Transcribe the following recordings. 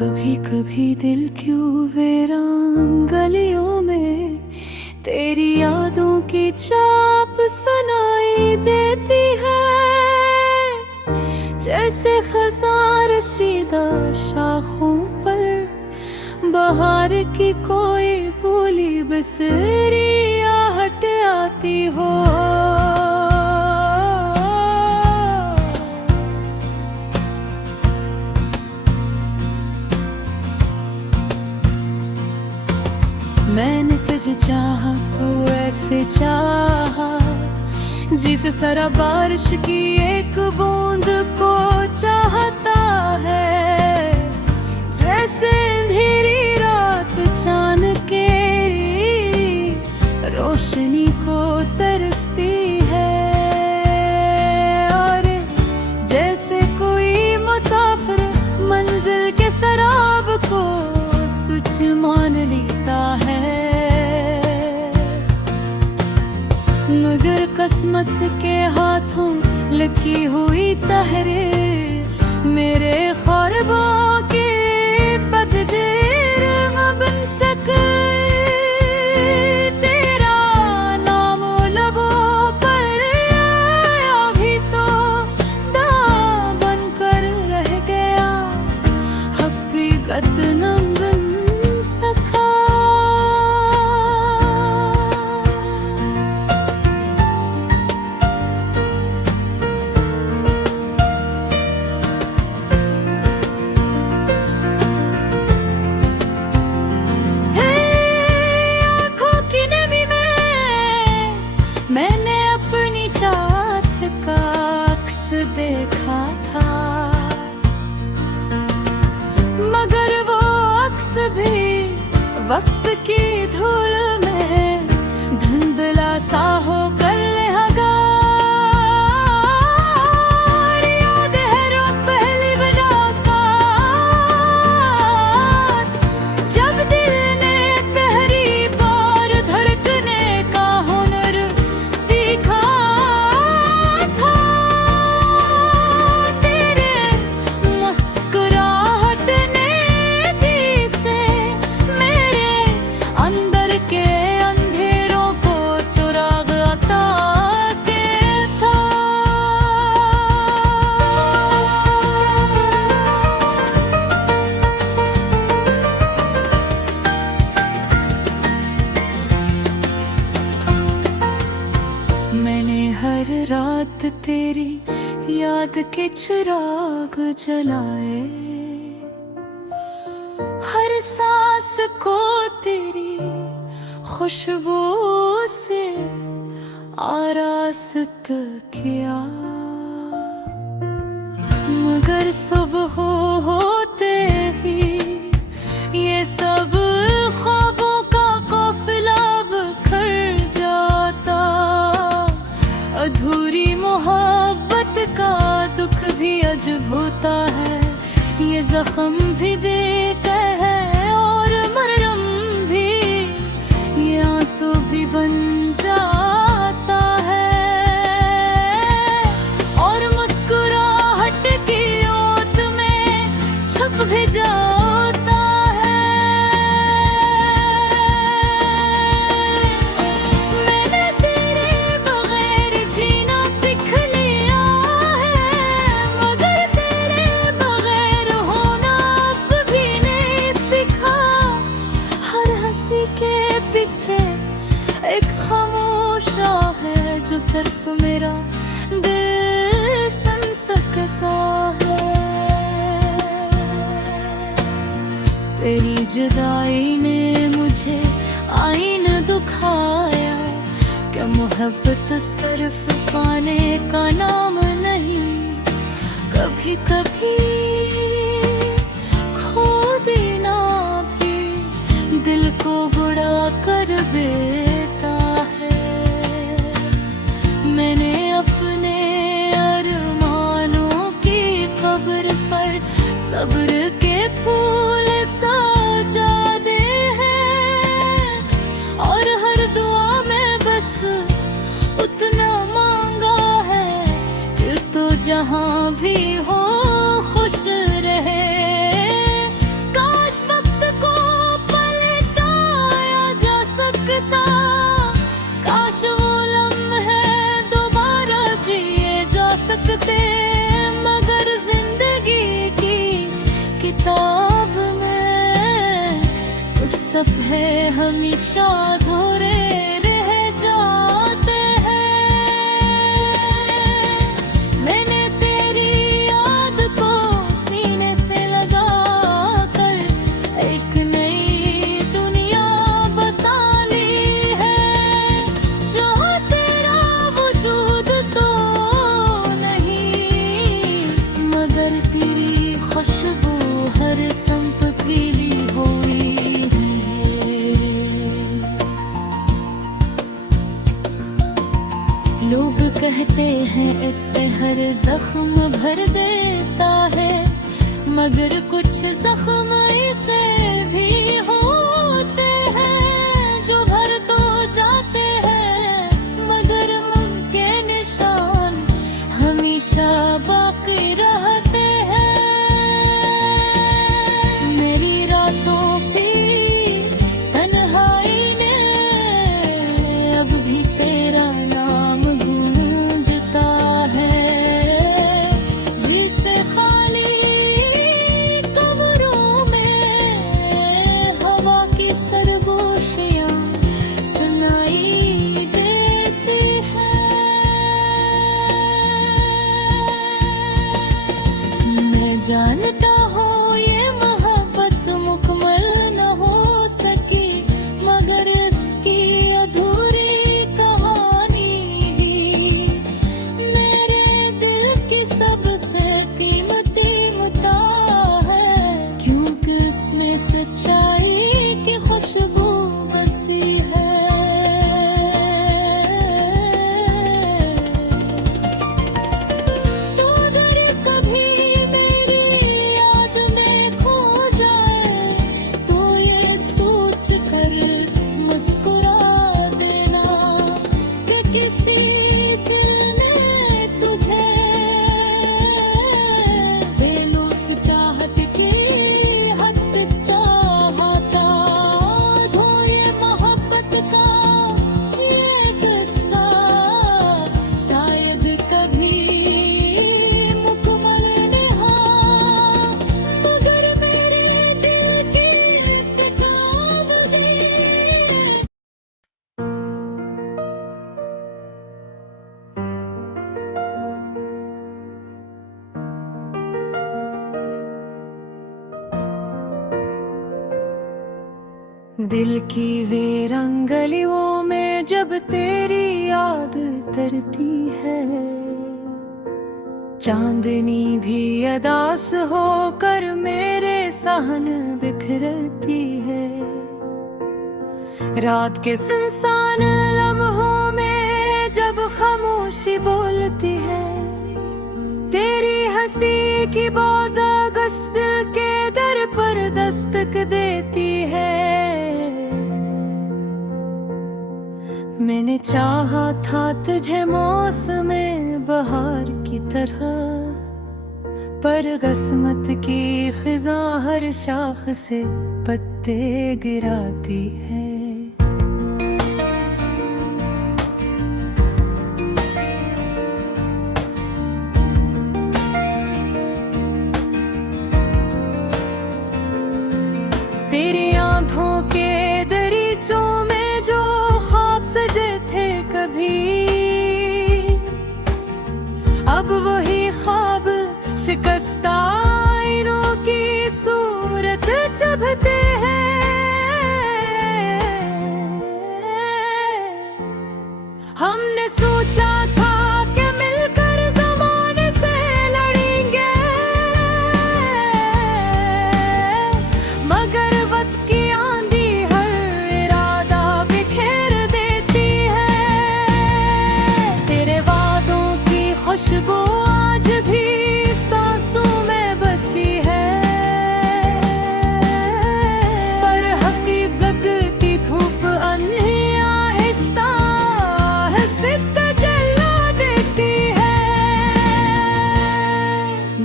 कभी कभी दिल क्यों वीरान गलियों में तेरी यादों की चाप सुनाई देती है। जैसे खज़ां सीधा शाखों पर बहार की कोई भूली बिसरी आहट आती हो। मैंने तुझे चाहा तो ऐसे चाहा जिसे सारा बारिश की एक बूंद को चाहता है। जैसे अंधेरी रात चांद के रोशनी को तरसती है, और जैसे कोई मुसाफिर मंजिल के सराब को सच मान लेता है। मगर किस्मत के हाथों लिखी हुई तहरीर मेरे ख्वाबों की तकदीर न बन सके। तेरा नाम लबों पर अभी तो दां बनकर रह गया, हकीकत न बन सका। मैंने अपनी चाहत का अक्स देखा था, मगर वो अक्स भी वक्त की धूल में धुंधला सा होकर लगा। याद है रो पहली मुलाकात, जब दिल ने पहली बार धड़कने का हुनर सीखा था। तेरे मुस्कुराहट ने जी से मेरे अंदर के अंधेरों को चुराग अता के था। मैंने हर रात तेरी याद के चिराग जलाए, हर सांस को तेरी खुशबू से आरास्त किया। मगर सुबह होते ही ये सब ख्वाबों का काफिला बिखर जाता। अधूरी मोहब्बत का दुख भी अजब होता है, ये जख्म भी बेकह है और मरहम भी, ये आंसू भी बन जाता है। और मुस्कुराहट की ओट में छुप भी जाता है। मैंने तेरे बगैर जीना सीख लिया है, मगर तेरे बगैर होना अब भी नहीं सीखा। हर हंसी के पीछे एक खामोशा है जो सिर्फ मेरा दिल सुन सकता है। तेरी जुदाई ने मुझे आईन दुखाया, क्या मोहब्बत सिर्फ पाने का नाम नहीं। कभी कभी खो देना भी दिल को बुरा कर देता है। मैंने अपने अरमानों की कब्र पर सब्र के फूल सजा दे हैं, और हर दुआ में बस उतना मांगा है कि तो जहाँ भी हो खुश रहे। हमेशा अधूरे रह जाते हैं। मैंने तेरी याद को सीने से लगा कर एक नई दुनिया बसा ली है, जहाँ तेरा वजूद तो नहीं, मगर तेरी खुशबू हर संप फैली हुई है। लोग कहते हैं इत्तेहर जख्म भर देता है, मगर कुछ जख्म इसे भी होते हैं जो भर तो जाते हैं, मगर मन के निशान हमेशा बाकी रहते हैं। मेरी रातों की तन्हाई ने अब भी तेरा नाम गूंजता है, जिसे खाली कमरों में हवा की सरगोशियां सुनाई देती है। मैं जानता हूँ ये मोहब्बत मुकम्मल न हो सकी, मगर इसकी अधूरी कहानी ही मेरे दिल की सबसे कीमती मता है, क्योंकि इसमें सच्चाई की खुशबू बसी है। तो अगर कभी मेरी याद में खो जाए, तो ये सोच कर मुस्कुरा देना कि किसी दिल ने तुझे बेलौस चाहत की हद चाहा था। धो ये मोहब्बत का ये किस्सा शायद कभी मुकम्मल न हो, मगर मेरे दिल की किताब दी। दिल की वीरान गलियों में जब तेरी याद तरती है, चांदनी भी अदास होकर मेरे सहन बिखरती है। रात के सुनसान लम्हों में जब खामोशी बोलती है, तेरी हंसी की बोझा गश्त दिल के दर पर दस्तक देती है। मैंने चाहा था तुझे मौसमे बहार की तरह, पर किस्मत की खिजा हर शाख से पत्ते गिराती है। तेरी आंखों के दरीचों में जो ख्वाब सजे थे कभी, अब वही ख्वाब शिकस्ता आईनों की सूरत चुभते हैं। हमने सोचा था कि मिलकर ज़माने से लड़ेंगे, मगर वक्त की आंधी हर इरादा बिखेर देती है। तेरे वादों की खुशबू आज भी सांसों में बसी है, पर हकीकत की धूप अन्ही आहिस्ता आहिस्ता जला देती है।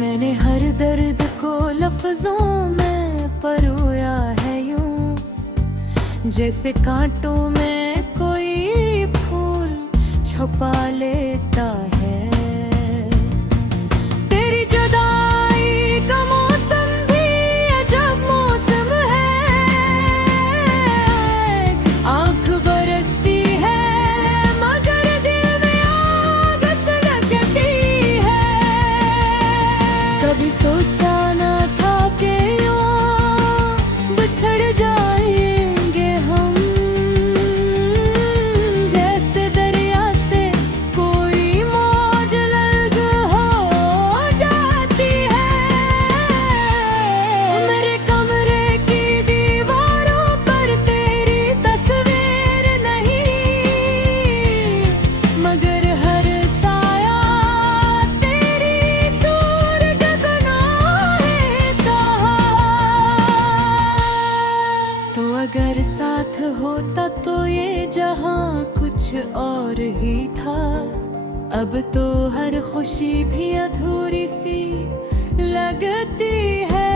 मैंने हर दर्द को लफ्जों में परोया है यूं, जैसे कांटों में कोई फूल छुपा लेता है। तेरी जुदाई का मौसम भी अजब मौसम है, होता तो ये जहां कुछ और ही था। अब तो हर खुशी भी अधूरी सी लगती है।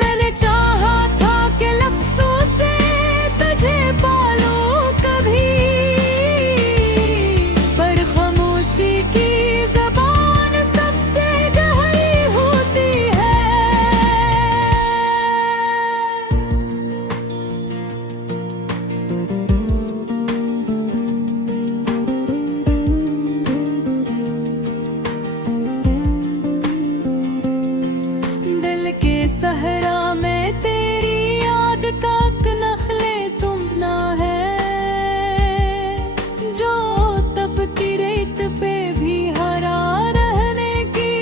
मैंने चाहा था कि लफ्ज़ों से तुझे पालूं कभी, पर खामोशी की ज़बान सबसे गहरी होती है। दिल के सहरा में तेरी याद का नखले तुम ना है, जो तपती रेत पे भी हरा रहने की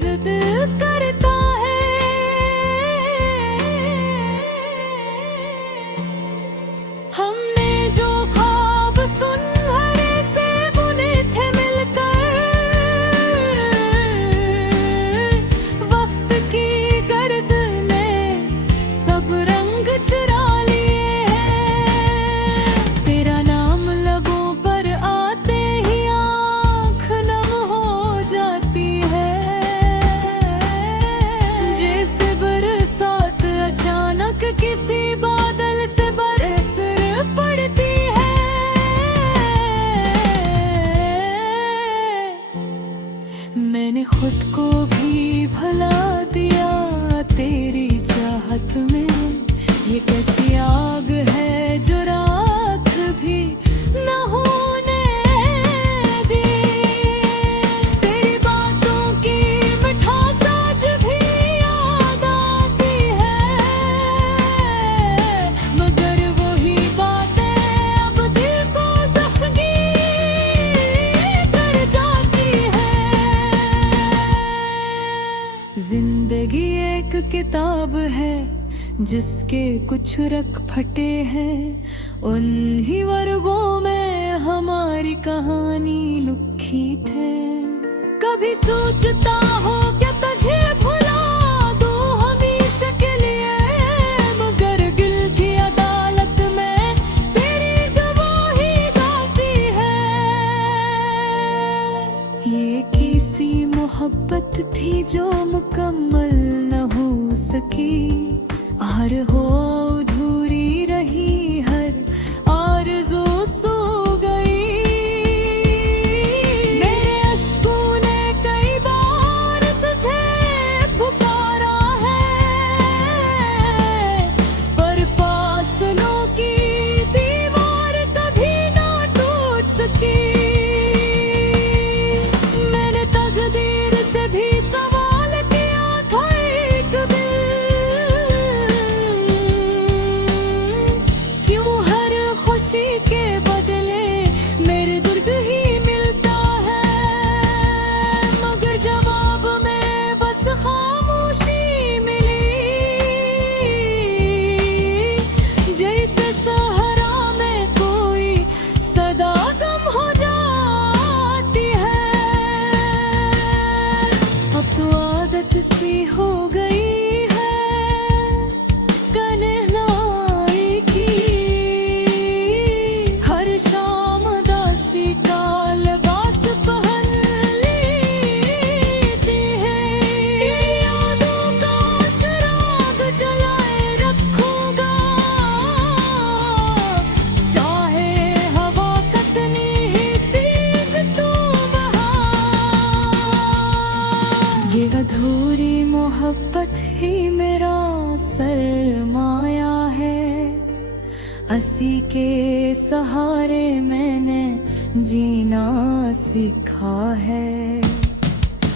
जिद करता है। हमने जो ख्वाब सुनहरे से बुने थे मिलकर, वक्त की गर्द ने सब रंग चुरा लिए हैं। तेरा नाम लबों पर आते ही आँख नम हो जाती है। जैसे बरसात अचानक किसी बादल से बरस पड़ती है। मैंने खुद को भी भुला दिया तेरी चाहत में। ये कैसी आग है जो राख भी न होने दी। तेरी बातों की मिठास आज भी याद आती है, मगर वही बातें अब दिल को जख्मी कर जाती है। जिंदगी एक किताब है जिसके कुछ रख फटे हैं, उन्हीं वर्गों में हमारी कहानी लिखी थे। कभी सोचता हो क्या तुझे भुला दूं हमेशा के लिए, मगर दिल की अदालत में तेरी गवाही गाती है। ये किसी मोहब्बत थी जो मुकम्मल न हो सकी, हर हो अधूरी रही, हर आरज़ू सो गई। मेरे अश्कों ने कई बार तुझे पुकारा है, पर फासलों की दीवार कभी ना टूट सकी। मैंने तकदीर से भी सवाल किया था एक दिन, क्यों हर खुशी के बदले मेरे दर्द ही मिलता है। मगर जवाब में बस खामोशी मिली, जैसे सहरा में कोई सदा कम हो जाती है। अब तो आदत सी हो गई है कन्हैयाई की, हर शाम दासी का लिबास पहन लेती है। यादों का चिराग जलाए रखूंगा, चाहे हवा कितनी ही तेज तू बहा। ये अधूरी मोहब्बत ही मेरा सरमाया है, असी के सहारे मैंने जीना सीखा है।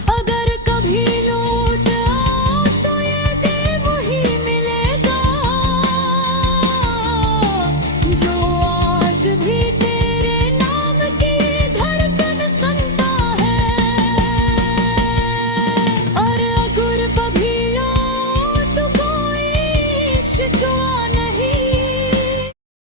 अगर कभी